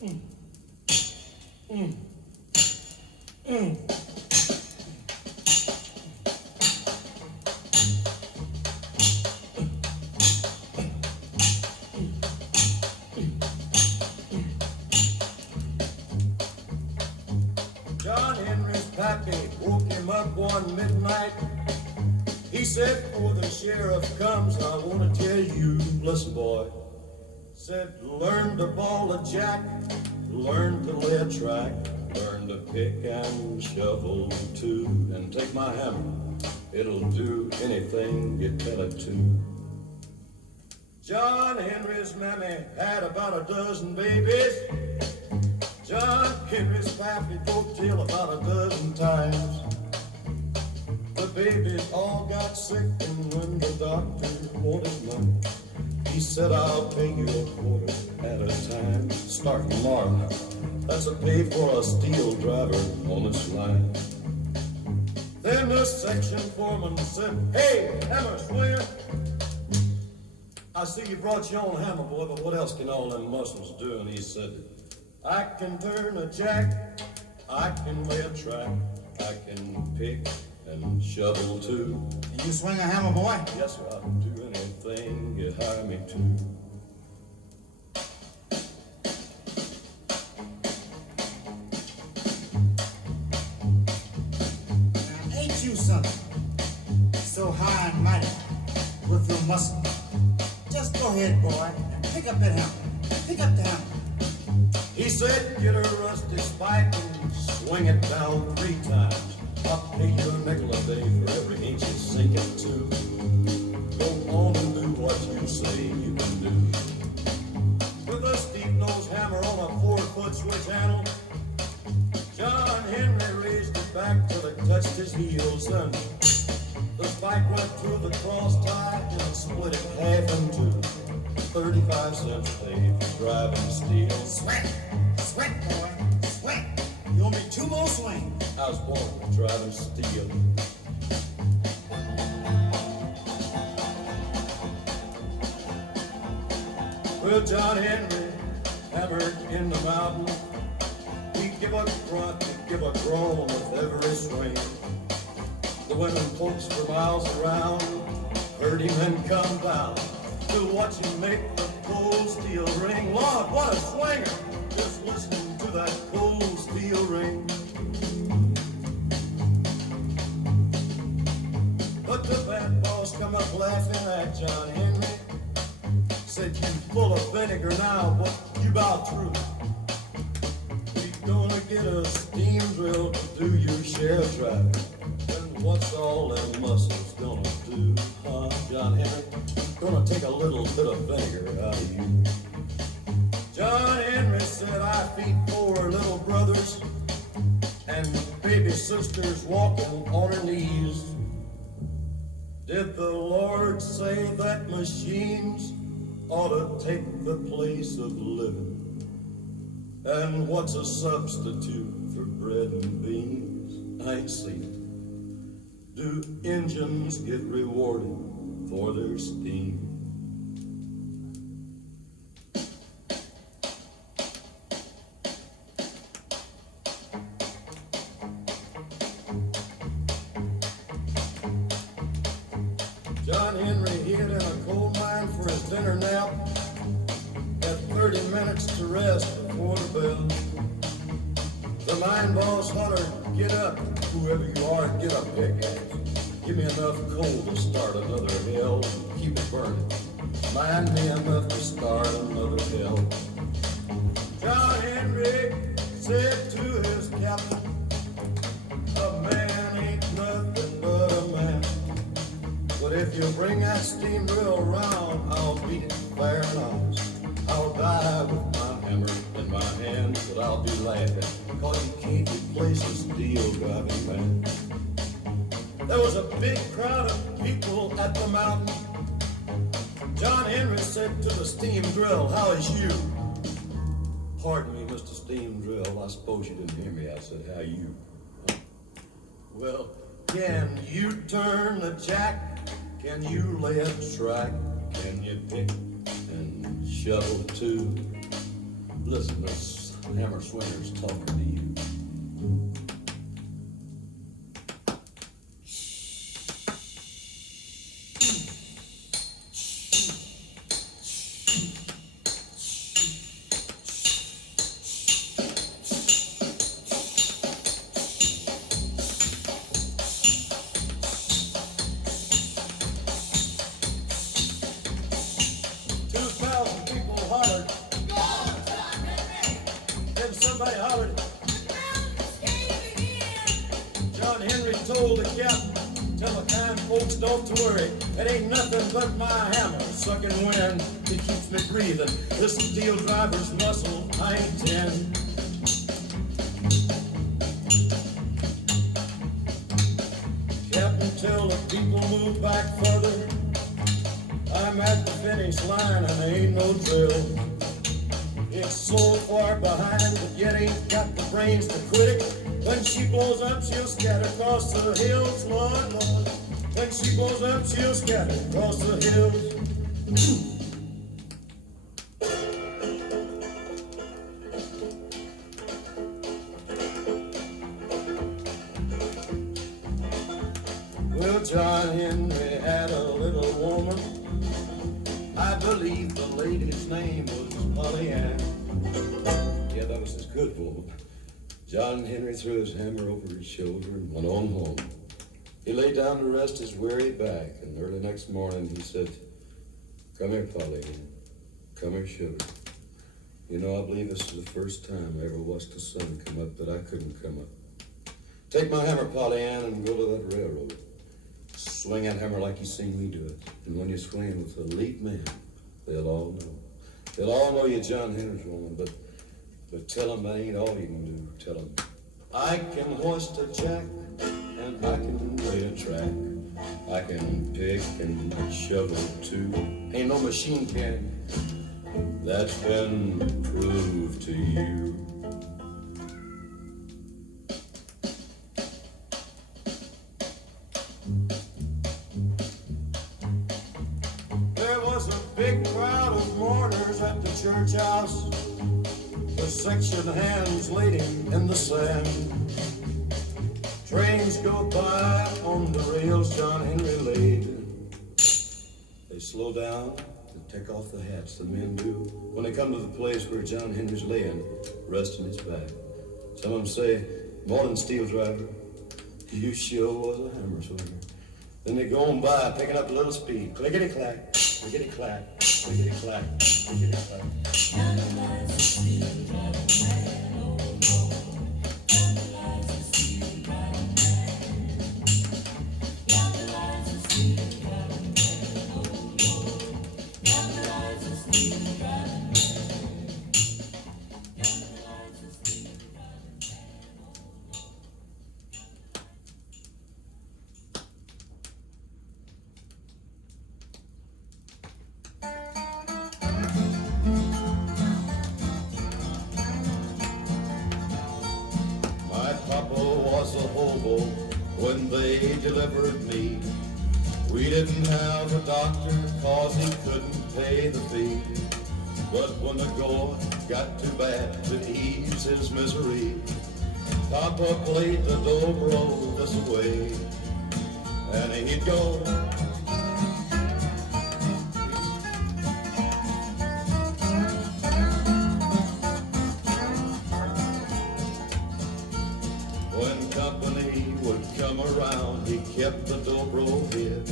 John Henry's pappy woke him up one midnight. He said, before the sheriff comes, I want to tell you, listen, boy. Said, learn to ball a jack, learn to lay a track, learn to pick and shovel too, and take my hammer. It'll do anything you tell it to. John Henry's mammy had about a dozen babies. John Henry's pappy told tale about a dozen times. The babies all got sick, and when the doctor wanted money, he said, I'll pay you a quarter at a time. Start tomorrow. That's a pay for a steel driver on this line. Then the section foreman said, hey, hammer swinger, I see you brought your own hammer, boy, but what else can all them muscles do? And he said, I can turn a jack, I can lay a track, I can pick and shovel too. You swing a hammer, boy? Yes, sir, I'll do anything you hire me to. Now, ain't you something so high and mighty with your muscle? Just go ahead, boy, and pick up that hammer. Pick up the hammer. He said, get a rusty spike and swing it down 3 times. I'll pay you a nickel a day for every inch you sink it to. Go on and do what you say you can do. With a steep-nosed hammer on a 4-foot switch handle, John Henry raised it back till it touched his heels, and the spike went through the cross tie and split it half in two. 35 cents paid for driving steel. Sweat, sweat, boy, sweat. You owe me 2 more swings. I was born driving steel. Well, John Henry hammered in the mountain. He'd give a grunt, he'd give a groan with every swing. The women folks for miles around heard him and come down to watch him make the cold steel ring. Lord, what a swinger! Just listening to that cold steel ring. But the bad boss come up laughing at John Henry. Said, you full of vinegar now, but you about through. We gonna get a steam drill to do your share driving. And what's all them muscles gonna do, huh, John Henry? Gonna take a little bit of vinegar out of you. John Henry said, I feed 4 little brothers and baby sisters walking on her knees. Did the Lord say that machines ought to take the place of living? And what's a substitute for bread and beans? I ain't seen it. Do engines get rewarded for their steam? John Henry hid in a coal mine for his dinner nap. Had 30 minutes to rest before the bell. The mine boss hollered, get up, whoever you are, get a pickaxe. Give me enough coal to start another hell and keep it burning. Mind me enough to start another hell. John Henry said to his captain, a man ain't nothing but a man. But if you bring that steam drill around, I'll beat it fair and honest. I'll die with my hammer in my hand, but I'll be laughing, cause you can't replace a steel driving man. There was a big crowd of people at the mountain. John Henry said to the steam drill, how is you? Pardon me, Mr. Steam Drill, I suppose you didn't hear me. I said, how you? Well, can you turn the jack? Can you lay a track? Can you pick and shovel too? Listen, there's Hammer swingers talking to you. Told the captain, tell the kind folks don't to worry. It ain't nothing but my hammer sucking wind. It keeps me breathing. This steel driver's muscle, I ain't 10. Captain, tell the people move back further. I'm at the finish line and there ain't no drill. It's so far behind, but yet ain't got the brains to quit it. When she blows up, she'll scatter across the hills, Lord, Lord. When she blows up, she'll scatter across the hills. Well, John Henry had a little woman. I believe the lady's name was Polly Ann. Yeah, that was his good woman. John Henry threw his hammer over his shoulder and went on home. He lay down to rest his weary back, and early next morning he said, "Come here, Polly Ann. Come here, sugar. You know, I believe this is the first time I ever watched the sun come up that I couldn't come up. Take my hammer, Polly Ann, and go to that railroad. Swing that hammer like you seen me do it. And when you're swinging with the lead man, they'll all know. They'll all know you're John Henry's woman, but tell them that ain't all you can do. Tell them, I can hoist a jack, and I can lay a track. I can pick and shovel too. Ain't no machine can. That's been proved to you. There was a big crowd of mourners at the church house. The section hands laid him in the sand. Trains go by on the rails John Henry laid. They slow down to take off the hats, the men do, when they come to the place where John Henry's laying, resting his back. Some of them say, "Morning, steel driver. You sure was a hammer swinger." Then they go on by, picking up a little speed. Clickety-clack, clickety-clack, clickety-clack, clickety-clack. When they delivered me, we didn't have a doctor cause he couldn't pay the fee. But when the going got too bad to ease his misery, Papa played the Dobro this way, and he'd go. When company would come around, he kept the Dobro hid.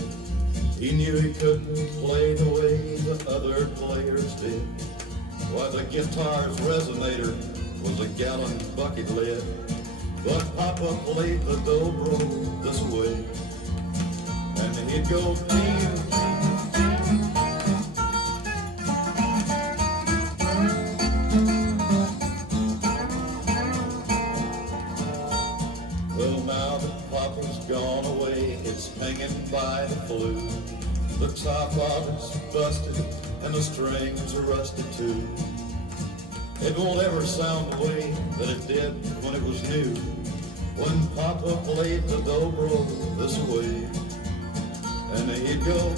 He knew he couldn't play the way the other players did. Why, the guitar's resonator was a gallon bucket lid. But Papa played the Dobro this way, and he'd go ding. Well, now that Papa's gone away, it's hanging by the flue. The top of it's busted and the strings are rusted too. It won't ever sound the way that it did when it was new, when Papa played the Dobro this way, and he'd go.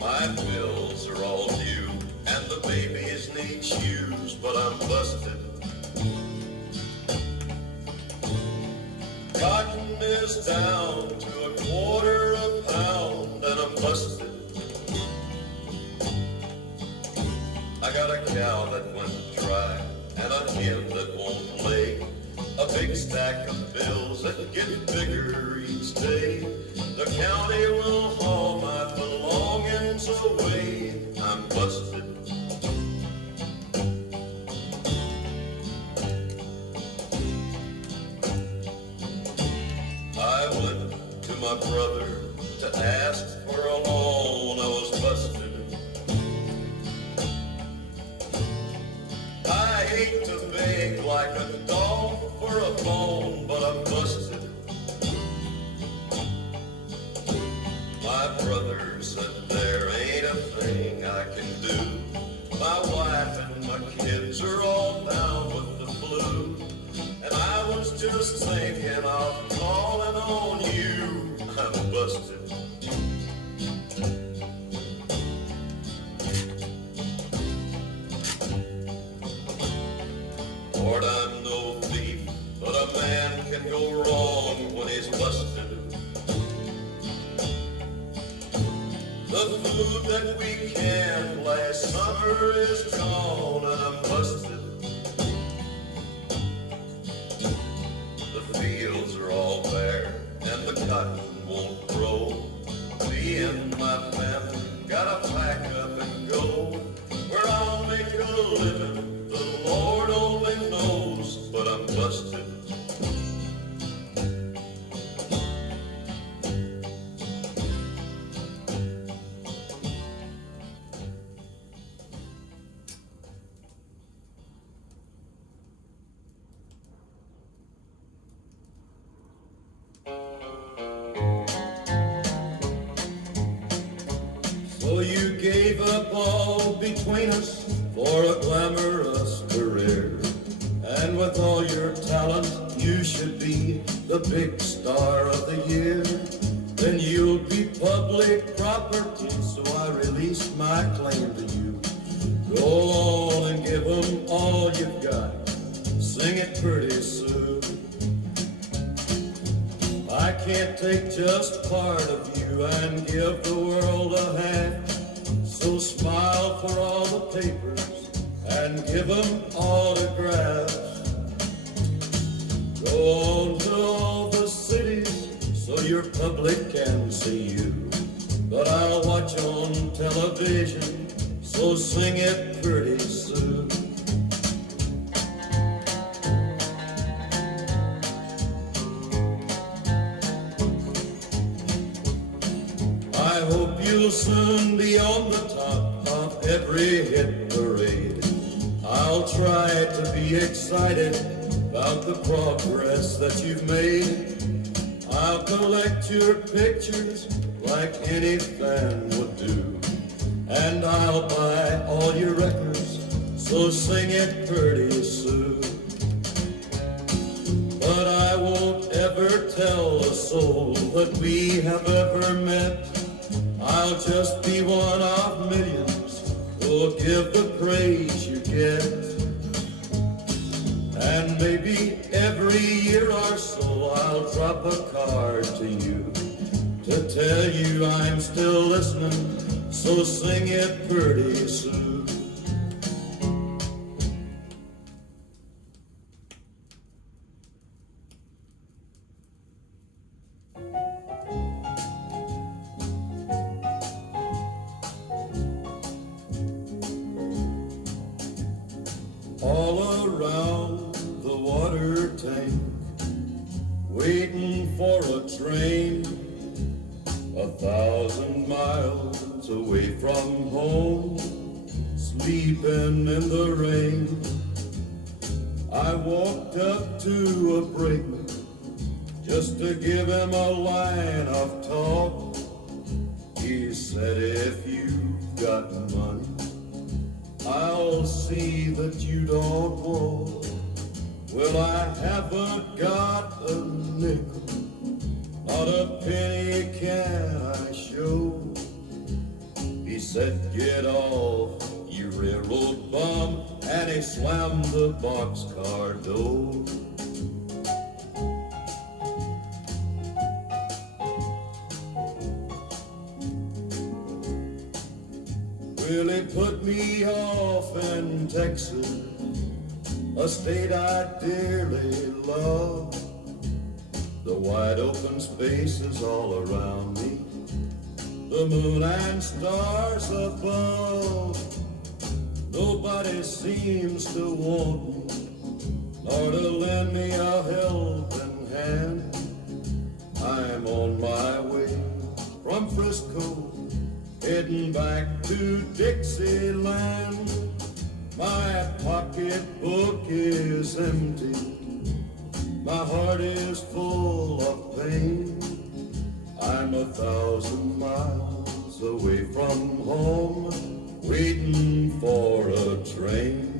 My bills are all due, and the babies need shoes, but I'm busted. Cotton is down to a quarter a pound, and I'm busted. I got a cow that went dry, and a hen that won't lay, a big stack of bills that get bigger each day. The county will haul my belongings away. I'm busted. I went to my brother to ask for a loan. I was busted. I hate to beg like a dog for a bone, but I'm busted. My brother said there ain't a thing I can do. My wife and my kids are all down with the flu, and I was just thinking of calling on you. I'm busted. Lord, I'm no thief, but a man can go wrong when he's busted. The food that we canned last summer is gone, and I'm busted. The fields are all bare, and the cotton won't grow. Me and my family gotta pack up and go. Where I'll make a living, the Lord only knows, but I'm busted. So you gave up all between us for a glamorous career, and with all your talent you should be the big star of the year. Then you'll be public property, so I release my claim to you. Go on and give 'em all you've got, sing it pretty Sue. I can't take just part of you and give the world a half. So smile for all the papers and give 'em autographs. Go on to all the cities so your public can see you. But I'll watch on television, so sing it pretty Sue. I hope you'll soon be on the top of every hit parade. I'll try to be excited about the progress that you've made. I'll collect your pictures like any fan would do, and I'll buy all your records, so sing it pretty Sue. But I won't ever tell a soul that we have ever met. I'll just be one of millions who'll give the praise you get. And maybe every year or so I'll drop a card to you to tell you I'm still listening, so sing it pretty Sue. All around the water tank, waiting for a train, 1,000 miles away from home, sleeping in the rain. I walked up to a brakeman just to give him a line of talk. He said, if you've got money, I'll see that you don't walk. Well, I haven't got a nickel, not a penny can I show. He said, get off, you railroad bum, and he slammed the boxcar door. Well, he put me off in Texas, a state I dearly love. The wide open spaces all around me, the moon and stars above. Nobody seems to want me, nor to lend me a helping hand. I'm on my way from Frisco, heading back to Dixieland. My pocketbook is empty, my heart is full of pain. I'm 1,000 miles away from home, waiting for a train.